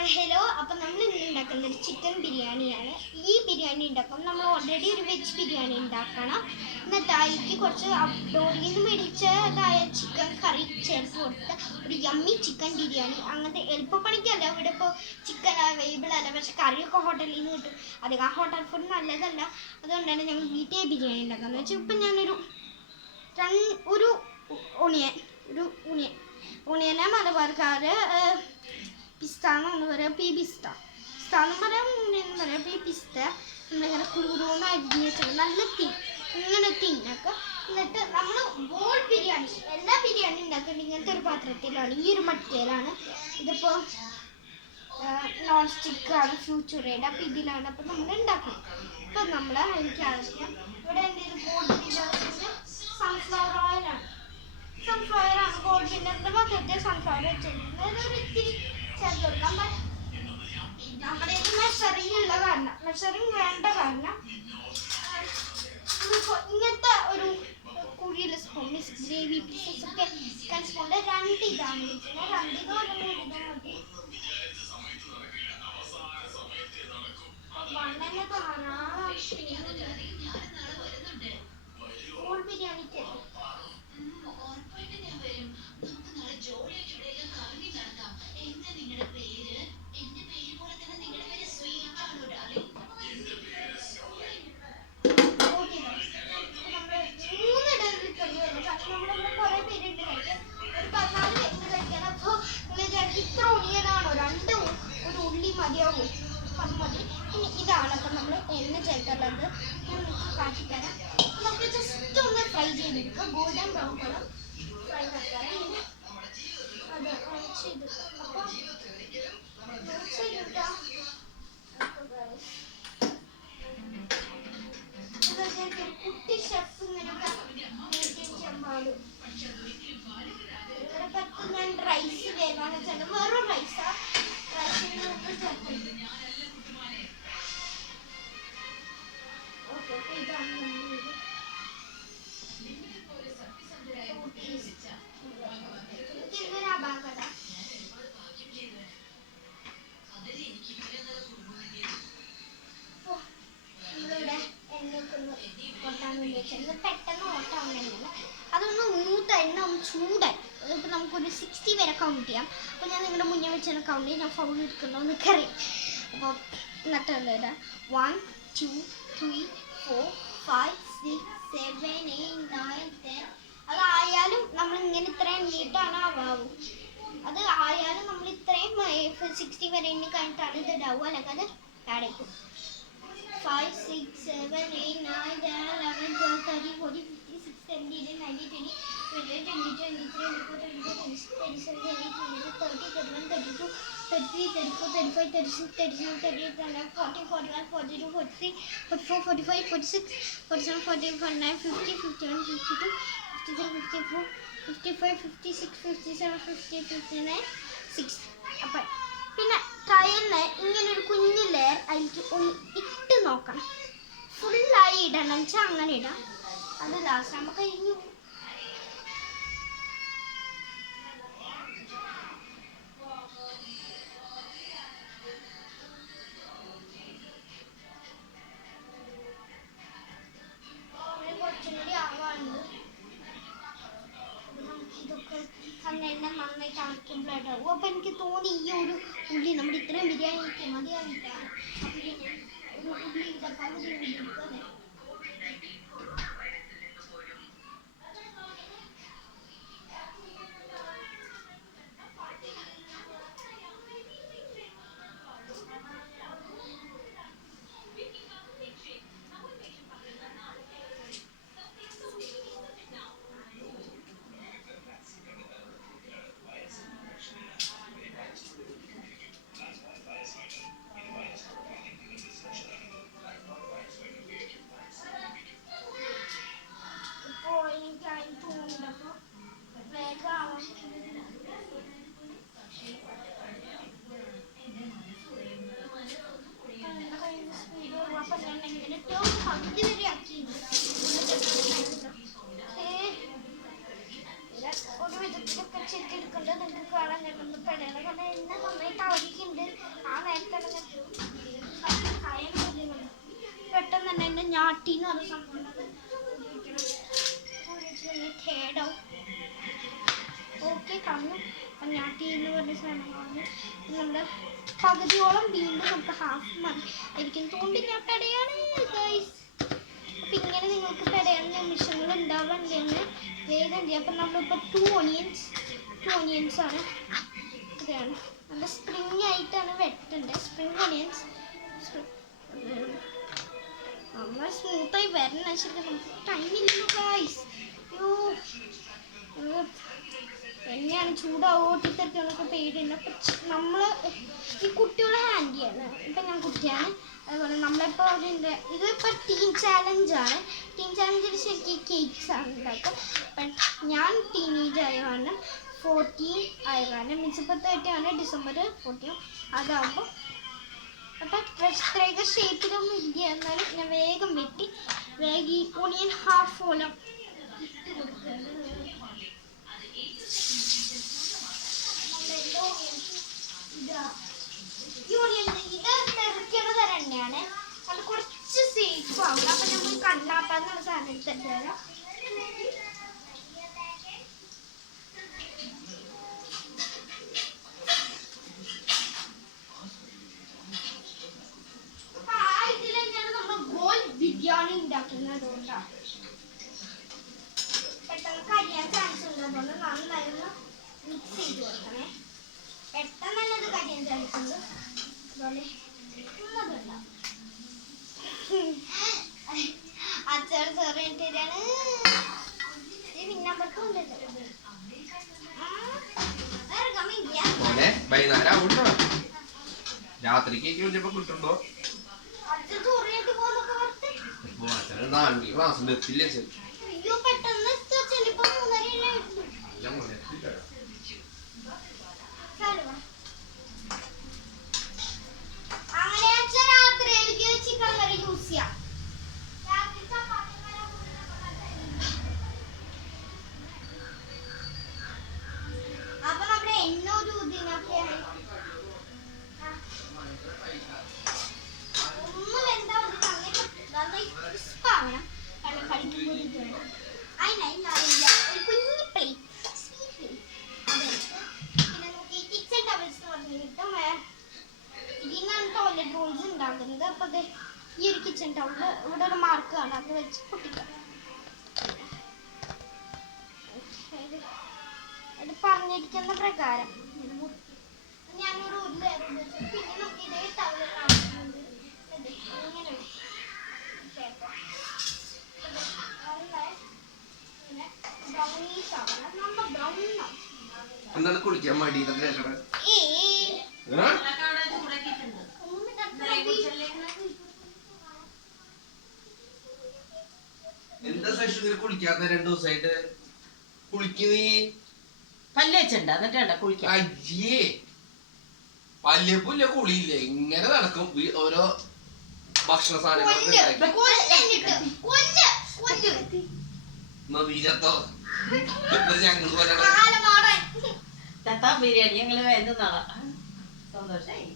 Hello, അപ്പം നമ്മൾ ഇന്ന് ഉണ്ടാക്കുന്നത് ചിക്കൻ ബിരിയാണിയാണ്. ഈ ബിരിയാണി ഉണ്ടാക്കുമ്പോൾ നമ്മൾ ഓൾറെഡി ഒരു വെജ് ബിരിയാണി ഉണ്ടാക്കണം. എന്നിട്ട് അതിലേക്ക് കുറച്ച് ഔട്ട്ഡോറിൽ നിന്ന് മേടിച്ചതായ ചിക്കൻ കറി ചേർത്ത് കൊടുത്ത് ഒരു യമ്മി ചിക്കൻ ബിരിയാണി. അങ്ങനത്തെ എളുപ്പപ്പണിക്കല്ല, ഇവിടെ ഇപ്പോൾ ചിക്കൻ അവൈലബിൾ അല്ല, പക്ഷെ കറിയൊക്കെ ഹോട്ടലിൽ നിന്ന് കിട്ടും. അധികം ആ ഹോട്ടൽ ഫുഡ് നല്ലതല്ല, അതുകൊണ്ടാണ് ഞങ്ങൾ വീട്ടിൽ ബിരിയാണി ഉണ്ടാക്കുന്നത് വെച്ചാൽ ഇപ്പം ഞാനൊരു ഒണിയനെ മലബാർക്കാർ പിസ്ത എന്നാണ് പറയുക. പിസ്ത എന്ന് പറയാം, ഉണ്ണിയെന്ന് പറയാം. പിസ്ത നമ്മളിങ്ങനെ കുരുകുരുന്ന് അരിഞ്ഞ് വെച്ചാൽ നല്ല ഇങ്ങനെ തിന്നൊക്കെ. എന്നിട്ട് നമ്മൾ ബോൾ ബിരിയാണി, എല്ലാ ബിരിയാണി ഉണ്ടാക്കുന്നത് ഇങ്ങനത്തെ ഒരു പാത്രത്തിലാണ്, ഈ ഒരു മട്ടിയിലാണ്. ഇതിപ്പോൾ നോൺ സ്റ്റിക്കാണ്, ഫ്യൂച്ചറേഡ്. അപ്പം ഇതിലാണ് അപ്പം നമ്മൾ ഉണ്ടാക്കുന്നത്. ഇപ്പം നമ്മൾ എനിക്ക് ആവശ്യം ഇവിടെ എൻ്റെ ഒരു ബോൾ ബിരിയാണിൻ്റെ സൺഫ്ലവർ ഓയിലാണ്. ഗോൾഡ് വിന്നറിൻ്റെ മൊത്തത്തിൽ സൺഫ്ലവർ വെച്ചിട്ടുണ്ട്. ഒരു ഇത്തിരി ചേർത്ത് കൊടുക്കാം. നമ്മുടെ ഇത് മെഷറിങ് വേണ്ട കാരണം ഇങ്ങനത്തെ ഒരു കുഴിയുള്ള സ്പൂൺ ഗ്രേവി പീസസ് ഒക്കെ സ്പൂണിൻ്റെ 2 ഇതാണ് വെച്ചിട്ടുള്ളത്. 2 ഇതോ അല്ലെങ്കിൽ 1 മതി. വണ്ണെന്നെ ധാരാളം ബോൾ ബിരിയാണിക്ക് മതിയാവും. അത് മതി. ഇനി ഇതാണ് അപ്പം നമ്മൾ എണ്ണ ചേർത്തുള്ളത്. ഞാൻ നിങ്ങൾക്ക് കാട്ടിത്തരാം. നമുക്ക് ജസ്റ്റ് ഒന്ന് ഫ്രൈ ചെയ്തെടുക്കുക. ഗോൾഡൻ ബ്രൗൺ കളർ ഫ്രൈ ആക്കാം. അത് ചെയ്ത് അപ്പോൾ കുട്ടി ഷെഫ് ഇങ്ങനെയൊക്കെ ചെയ്യാൻ പാടും. ഇവിടെ പത്ത് ഞാൻ റൈസ് വേഗാന്ന് വെച്ചാൽ വേറൊരു റൈസാണ്. പെട്ടെന്ന് ഓട്ടാവുന്നില്ല, അതൊന്ന് മൂത്ത എണ്ണ ഒന്ന് ചൂടായി. ഇപ്പം നമുക്കൊരു 60 വരെ കൗണ്ട് ചെയ്യാം. അപ്പോൾ ഞാൻ നിങ്ങളുടെ മുന്നേ വെച്ചാൽ കൗണ്ട് ചെയ്യും. ഞാൻ ഫൗൾ എടുക്കണോ എന്നൊക്കറിയാം. അപ്പോൾ എന്നിട്ടല്ലേ 1 2 3 4 5 6 7 8 9 10. അതായാലും നമ്മൾ ഇങ്ങനെ ഇത്രയും നീട്ടാണ് ആവാവും. അത് ആയാലും നമ്മൾ ഇത്രയും 60 വരെ എണ്ണി കഴിഞ്ഞിട്ടാണ് ഇത് ഇടാവുക, അല്ലെങ്കിൽ അത് ആടേക്കും. 5 6 7 8 9 10 11 12 13 14 15 16 17 18 19 20 21 22 23 24 25 26 27 28 29 30 31 32 33 34 35 36 37 38 39 40 41 42 43 44 45 46 47 48 49 50 51 52 53 54 55 56 57 58 59 60. അപ്പം പിന്നെ ട്രയലിന് ഇങ്ങനൊരു കുഞ്ഞു ലെയർ അതിലേക്ക് ഒന്ന് ഇട്ട് നോക്കണം. ഫുള്ളായി ഇടണം വെച്ചാൽ അങ്ങനെ ഇടാം. അത് ലാസ്റ്റ് നമുക്ക് കഴിഞ്ഞു. കുറച്ചും കൂടി ആവാനുണ്ട്. ഇതൊക്കെ എണ്ണ നന്നായിട്ട് അടയ്ക്കുമ്പോഴായിട്ടാവും. അപ്പോൾ എനിക്ക് തോന്നി ഈ ഒരു ഉള്ളി നമ്മുടെ ഇത്രയും ബിരിയാണിക്ക് മതിയാവില്ലാണ്. അപ്പോൾ ഞാൻ ഒരു ഉള്ളി ഇതൊക്കെ എടുക്കുന്നത്. ഞാട്ടി എന്ന് പറഞ്ഞ സംഭവം തേടാവും. ഓക്കെ കളഞ്ഞു. ഞാട്ടി എന്ന് പറഞ്ഞ സാധനമാണ് നമ്മുടെ പകുതിയോളം വീണ്ടും നമുക്ക് ഹാഫ് മതി ആയിരിക്കും തോണ്ടി ഞാൻ പെടയാണ് ഗൈസ്. അപ്പം ഇങ്ങനെ നിങ്ങൾക്ക് പെടയാൻ നിമിഷങ്ങൾ ഉണ്ടാവാണ്ടെന്ന് വേഗം ചെയ്യാം. അപ്പം നമ്മളിപ്പോൾ 2 ഓണിയൻസ് ആണ്. ഇതാണ് നല്ല സ്പ്രിങ് ആയിട്ടാണ് വെട്ടേണ്ടത്. സ്പ്രിങ് ഓണിയൻസ് നമ്മൾ സ്മൂത്തായി വരണം. ശരിക്കും നമുക്ക് ടൈമില്ലല്ലോ ഗൈസ്. അയ്യോ എന്നെയാണ് ചൂടാവോട്ടിത്തെറിക്കുന്നൊക്കെ പേടിയുണ്ട്. അപ്പം നമ്മൾ ഈ കുട്ടികളെ ഹാൻഡ് ചെയ്യണം. ഇപ്പം ഞാൻ കുട്ടിയാണ്. അതുപോലെ നമ്മളിപ്പോൾ അതിൻ്റെ ഇതിപ്പോൾ ടീം ചാലഞ്ചാണ്. ടീം ചാലഞ്ചിൽ ശരിക്കും കേക്ക്സ് ആണ് ഉണ്ടാക്കുക. അപ്പം ഞാൻ ടീനേജ് ആയ കാരണം 14 ആയ കാരണം മീൻസ് ഇപ്പോൾ 30 ആണ്. December 14 അതാകുമ്പോൾ അപ്പം പ്രത്യേക ഷേപ്പിലൊന്നും ഇല്ല. എന്നാലും ഞാൻ വേഗം വെട്ടി വേഗം ഈ ഓണിയൻ ഹാഫോളം ഇട്ട് കൊടുക്കുന്നത്. ഈ ഓണിയൻ ഇത് തെറിക്കണ തരം തന്നെയാണ്. അത് കുറച്ച് സേഫ് ആവും. അപ്പം നമ്മൾ കണ്ണാപ്പാന്നുള്ള സാധനം എടുത്തിട്ട് തരാം. ബിരിയാണി ഉണ്ടാക്കുന്നത് കൊണ്ടാണ് പെട്ടെന്ന് കരിയാൻ ചാൻസ് ഉള്ളതുകൊണ്ട് നന്നായിരുന്നു മിക്സ് ചെയ്ത് കൊടുക്കണേ. പെട്ടെന്ന് തന്നെ അത് കരിയാൻ ചാൻസ് ഉണ്ട്. അതുപോലെ ഒന്നതുണ്ടാവും. അച്ചാർ ചോറിട്ടാണ് പിന്നമ്പറത്ത് കൊണ്ടുവരുന്നത്. രാത്രിക്ക് കിട്ടുമ്പോ അച്ഛൻ ചോറിയായിട്ട് പോകുന്നൊക്കെ പറഞ്ഞിട്ട് അയ്യോ പെട്ടെന്ന് ചിലപ്പോ 3:30 അങ്ങനെ അച്ഛൻ രാത്രിയിലേക്ക് ചിക്കൻ കറി യൂസ് ചെയ്യാം. അപ്പൊ നമ്മുടെ എണ്ണ ഒരു ഇതിനൊക്കെയാണ് ഒന്നും എന്താ നന്നായി ക്രിസ്പാവണം. കാരണം കഴിക്കുമ്പോൾ ഇത് വേണം. അതിനായി ഒരു കുഞ്ഞി പ്ലേറ്റ് അതെടുത്ത് പിന്നെ നമുക്ക് ഈ കിച്ചൺ ടവൽസ് എന്ന് പറഞ്ഞ് കിട്ടും. ഇതിൽ നിന്നാണ് ടോയ്ലറ്റ് റോൾസ് ഉണ്ടാക്കുന്നത്. അപ്പോൾ അത് ഈ ഒരു കിച്ചൺ ടവൽ ഇവിടെ ഒരു മാർക്ക് ആണ്. അത് വെച്ച് പൊട്ടിക്കാം. അത് പറഞ്ഞിരിക്കുന്ന പ്രകാരം ഞാനൊരു പിന്നെ നമുക്ക് ഇതേ ടവലാണ് ഇങ്ങനെ എന്താണ് കുളിക്കാൻ മടി? എന്താ സെഷൻ കുളിക്കാത്ത 2 ദിവസമായിട്ട് കുളിക്കുന്നീ പല്ലേച്ചുണ്ട് എന്നിട്ടാ കുളിക്കാം. അയ്യേ പല്ലേപ്പില്ല കുളിയില്ല. ഇങ്ങനെ നടക്കും ഓരോ ഭക്ഷണ സാധനങ്ങളൊക്കെ തത്താ ബിരിയാണി ഞങ്ങള് വേണ്ടുന്ന സന്തോഷായി.